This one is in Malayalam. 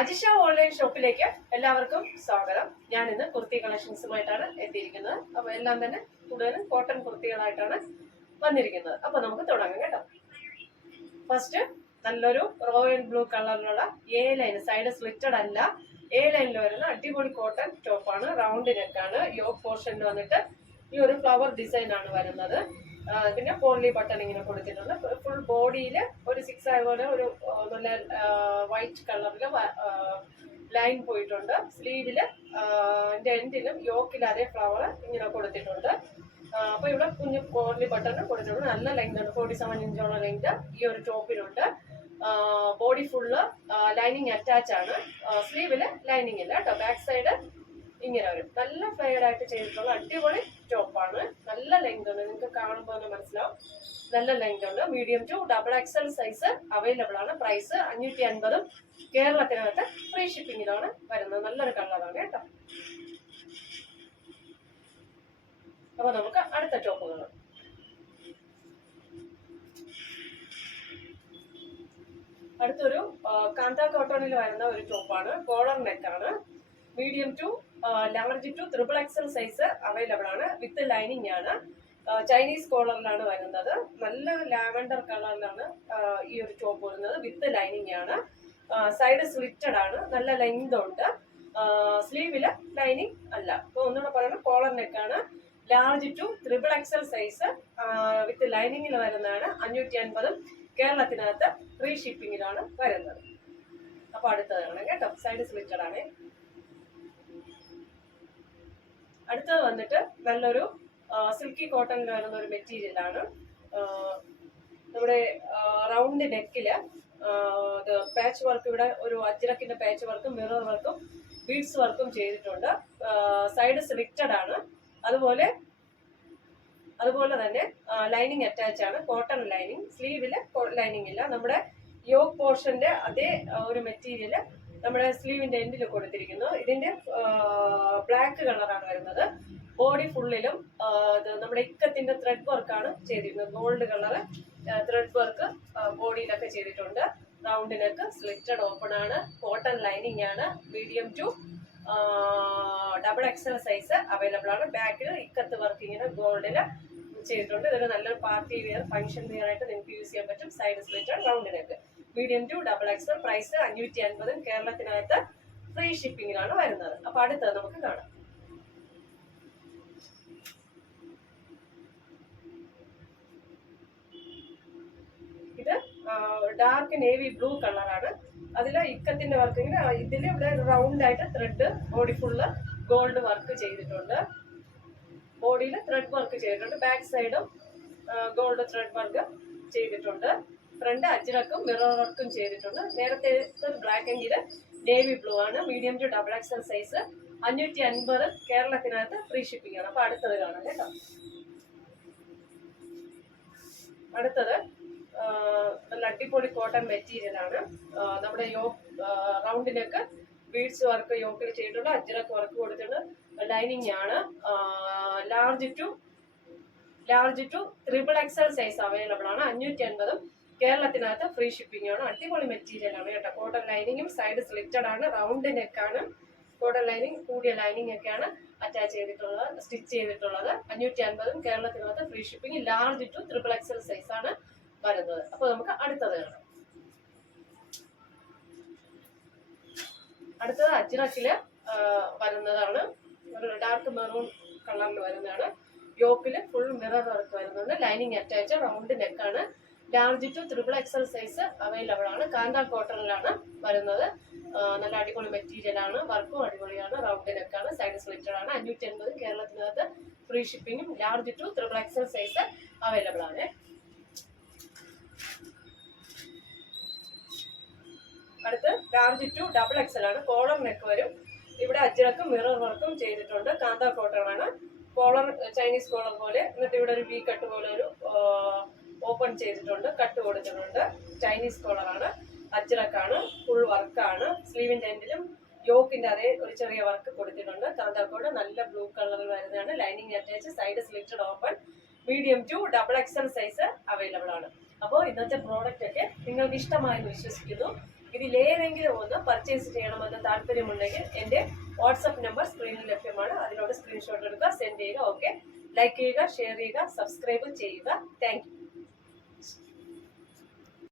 അജിഷ ഓൺലൈൻ ഷോപ്പിലേക്ക് എല്ലാവർക്കും സ്വാഗതം. ഞാൻ ഇന്ന് കുർത്തി കളക്ഷൻസുമായിട്ടാണ് എത്തിയിരിക്കുന്നത്. അപ്പൊ എല്ലാം തന്നെ കൂടുതലും കോട്ടൺ കുർത്തികളായിട്ടാണ് വന്നിരിക്കുന്നത്. അപ്പൊ നമുക്ക് തുടങ്ങാം കേട്ടോ. ഫസ്റ്റ് നല്ലൊരു റോയൽ ബ്ലൂ കളറിലുള്ള എ ലൈൻ, സൈഡ് സ്ലിറ്റഡ് അല്ല, എ ലൈനിൽ വരുന്ന അടിപൊളി കോട്ടൺ ടോപ്പാണ്. റൗണ്ട് നെക്കാണ്. യോക്ക് പോർഷനിൽ വന്നിട്ട് ഈ ഒരു ഫ്ലവർ ഡിസൈൻ ആണ് വരുന്നത്. പിന്നെ പോളി ബട്ടൺ ഇങ്ങനെ കൊടുത്തിട്ടുണ്ട്. ഫുൾ ബോഡിയിൽ ഒരു 6 അതുപോലെ ഒരു നല്ല വൈറ്റ് കളറിൽ ലൈൻ പോയിട്ടുണ്ട്. സ്ലീവില് എൻഡിലും യോക്കിൽ അതേ ഫ്ലവർ ഇങ്ങനെ കൊടുത്തിട്ടുണ്ട്. അപ്പൊ ഇവിടെ കുഞ്ഞു പോളി ബട്ടൺ കൊടുത്തിട്ടുണ്ട്. നല്ല ലെങ്ത് ഉണ്ട്, 47 ഇഞ്ചോളം ലെങ്ത് ഈ ഒരു ടോപ്പിനുണ്ട്. ബോഡി ഫുള്ള് ലൈനിങ് അറ്റാച്ച് ആണ്. സ്ലീവില് ലൈനിങ് ഇല്ല കേട്ടോ. ബാക്ക് സൈഡ് ഇങ്ങനെ വരും. നല്ല ഫ്ലെയർഡ് ആയിട്ട് ചെയ്തിട്ടുള്ള അടിപൊളി ടോപ്പാണ്. നല്ല ലെങ്ത് ഉണ്ട്, നിങ്ങൾക്ക് കാണുമ്പോൾ തന്നെ മനസ്സിലാവും. നല്ല ലെങ്ത് ഉണ്ട്. Medium to XXL size available ആണ്. പ്രൈസ് 550. കേരളത്തിനകത്ത് ഫ്രീ ഷിപ്പിങ്ങിലാണ് വരുന്നത്. നല്ലൊരു കളറാണ് കേട്ടോ. അപ്പൊ നമുക്ക് അടുത്ത ടോപ്പുകൾ. അടുത്തൊരു കാന്ത കോട്ടണിൽ വരുന്ന ഒരു ടോപ്പാണ്. കോളർ നെക്കാണ്. Medium to large to XXL size available ആണ്. വിത്ത് ലൈനിങ് ആണ്. ചൈനീസ് കോളറിലാണ് വരുന്നത്. നല്ലൊരു ലാവൻഡർ കളറിലാണ് ഈ ഒരു ടോപ്പ് വരുന്നത്. വിത്ത് ലൈനിങ് ആണ്. സൈഡ് സ്ലിറ്റഡ് ആണ്. നല്ല ലെങ്ത് ഉണ്ട്. സ്ലീവില് ലൈനിങ് അല്ല. അപ്പൊ ഒന്നുകൂടെ പറയുന്നത് കോളർ നെക്കാണ്. Large to XXL size with ലൈനിങ്ങിൽ വരുന്നതാണ്. 550. കേരളത്തിനകത്ത് ഫ്രീ ഷിപ്പിങ്ങിലാണ് വരുന്നത്. അപ്പൊ അടുത്തതാണ് കേട്ടോ. സൈഡ് സ്ലിറ്റഡ് ആണ്. അടുത്തത് വന്നിട്ട് നല്ലൊരു സിൽക്കി കോട്ടണിൽ വരുന്ന ഒരു മെറ്റീരിയൽ ആണ്. നമ്മുടെ റൗണ്ട് നെക്കില് പാച്ച് വർക്ക്, ഇവിടെ ഒരു അജ്രക്കിന്റെ പാച്ച് വർക്കും മിറർ വർക്കും ബീഡ്സ് വർക്കും ചെയ്തിട്ടുണ്ട്. സൈഡ് സ്ലിറ്റഡ് ആണ്. അതുപോലെ തന്നെ ലൈനിങ് അറ്റാച്ച് ആണ്. Cotton lining. സ്ലീവില് ലൈനിങ് ഇല്ല. നമ്മുടെ യോക്ക് പോർഷന്റെ അതേ ഒരു മെറ്റീരിയൽ നമ്മുടെ സ്ലീവിന്റെ എൻഡിൽ കൊടുത്തിരിക്കുന്നു. ഇതിന്റെ ബ്ലാക്ക് കളറാണ് വരുന്നത്. ബോഡി ഫുള്ളിലും നമ്മുടെ ഇക്കത്തിന്റെ ത്രെഡ് വർക്കാണ് ചെയ്തിരിക്കുന്നത്. ഗോൾഡ് കളറ് ത്രെഡ് വർക്ക് ബോഡിയിലൊക്കെ ചെയ്തിട്ടുണ്ട്. റൗണ്ട് നെക്ക്, സ്ലിറ്റഡ് ഓപ്പൺ ആണ്. കോട്ടൺ ലൈനിങ് ആണ്. Medium to XXL size available ആണ്. ബാക്കിൽ ഇക്കത്ത് വർക്ക് ഇങ്ങനെ ഗോൾഡില് ചെയ്തിട്ടുണ്ട്. ഇതൊരു നല്ലൊരു പാർട്ടി വെയർ, ഫംഗ്ഷൻ വെയർ ആയിട്ട് നിങ്ങൾക്ക് യൂസ് ചെയ്യാൻ പറ്റും. Side slitted, round neck. Medium to XXL. Price 550. കേരളത്തിനകത്ത് ഫ്രീ ഷിപ്പിങ്ങിലാണ് വരുന്നത്. അപ്പൊ അടുത്തത് നമുക്ക് കാണാം. ഇത് ഡാർക്ക് നേവി ബ്ലൂ കളറാണ്. അതിൽ ഇക്കത്തിന്റെ വർക്ക് ഇങ്ങനെ ഇതിൽ ഇവിടെ റൗണ്ട് ആയിട്ട് thread body full gold work ചെയ്തിട്ടുണ്ട്. ബോഡിയിൽ ത്രെഡ് വർക്ക് ചെയ്തിട്ടുണ്ട്. ബാക്ക് സൈഡും ഗോൾഡ് ത്രെഡ് വർക്ക് ചെയ്തിട്ടുണ്ട്. ഫ്രണ്ട് അജ്രക്കും മിറർ വർക്കും ചെയ്തിട്ടുണ്ട്. നേരത്തെ ബ്ലാക്ക് എങ്കില് നേവി ബ്ലൂ ആണ്. Medium to XXL size 550. കേരളത്തിനകത്ത് ഫ്രീ ഷിപ്പിംഗ് ആണ്. അപ്പൊ അടുത്തത് കാണാം കേട്ടോ. അടുത്തത് നല്ല അടിപൊളി കോട്ടൺ മെറ്റീരിയൽ ആണ്. നമ്മുടെ റൗണ്ടിനൊക്കെ ബീഡ്സ് വർക്ക് യോക്കിൽ ചെയ്തിട്ടുണ്ട്. അജ്രക്ക് വർക്ക് കൊടുത്തിട്ടുണ്ട്. ലൈനിങ് ആണ്. Large to XXL size available ആണ്. 550. കേരളത്തിനകത്ത് ഫ്രീ ഷിപ്പിംഗ് ആണ്. അടിപൊളി മെറ്റീരിയൽ ആണ് കേട്ടോ. കോട്ടൺ ലൈനിങ്ങും സൈഡ് സ്ലിറ്റഡ് ആണ്. റൗണ്ട് നെക്കാണ്. കോട്ടൺ ലൈനിങ് കൂടിയ ലൈനിങ് ഒക്കെയാണ് അറ്റാച്ച് ചെയ്തിട്ടുള്ളത്, സ്റ്റിച്ച് ചെയ്തിട്ടുള്ളത്. 550. കേരളത്തിനകത്ത് free shipping. Large to XXL size ആണ് വരുന്നത്. അപ്പൊ നമുക്ക് അടുത്തത് കാണാം. അടുത്തത് അജ്രക്കില് വരുന്നതാണ്. ഒരു ഡാർക്ക് മെറൂൺ കളറിൽ വരുന്നതാണ്. യോക്കില് ഫുൾ മിറർ വർക്ക് വരുന്നുണ്ട്. ലൈനിങ് അറ്റാച്ച്, റൗണ്ട് നെക്കാണ്. Large to XXL size available ആണ്. കാന്ത കോട്ടണിലാണ് വരുന്നത്. നല്ല അടിപൊളി മെറ്റീരിയൽ ആണ്. വർക്കും അടിപൊളിയാണ്. റൗണ്ട് നെക്കാണ്. സൈഡ് സ്ലിറ്റഡ് ആണ്. 550. കേരളത്തിനകത്ത് ഫ്രീ ഷിപ്പിംഗും. Large to XXL size available ആണ്. അടുത്ത് ലാർജ് ടു XXL ആണ്. കോളർ നെക്ക് വരും. ഇവിടെ അജ്രക്കും മിറർ വർക്കും ചെയ്തിട്ടുണ്ട്. കാന്ത കോട്ടൺ ആണ്. കോളർ ചൈനീസ് കോളർ പോലെ. എന്നിട്ട് ഇവിടെ ഒരു വി കട്ട് പോലെ ഒരു ഓപ്പൺ ചെയ്തിട്ടുണ്ട്. കട്ട് കൊടുത്തിട്ടുണ്ട്. ചൈനീസ് കോളറാണ്. അജ്രക്കാണ്. ഫുൾ വർക്കാണ്. സ്ലീവിന്റെ എൻഡിലും യോക്കിന്റെ അതേ ഒരു ചെറിയ വർക്ക് കൊടുത്തിട്ടുണ്ട്. കാന്താക്കോട് നല്ല ബ്ലൂ കളറിൽ വരുന്നതാണ്. Lining attach, side slitted open. Medium to XXL size available ആണ്. അപ്പോൾ ഇന്നത്തെ പ്രോഡക്റ്റ് ഒക്കെ നിങ്ങൾക്ക് ഇഷ്ടമായെന്ന് വിശ്വസിക്കുന്നു. ഇതിലേതെങ്കിലും ഒന്ന് പർച്ചേസ് ചെയ്യണമെന്ന് താല്പര്യമുണ്ടെങ്കിൽ എൻ്റെ വാട്സപ്പ് നമ്പർ സ്ക്രീനിൽ ലഭ്യമാണ്. അതിനോട് സ്ക്രീൻഷോട്ട് എടുക്കുക, സെൻഡ് ചെയ്യുക. ഓക്കെ, ലൈക്ക് ചെയ്യുക, ഷെയർ ചെയ്യുക, സബ്സ്ക്രൈബ് ചെയ്യുക. Thank you.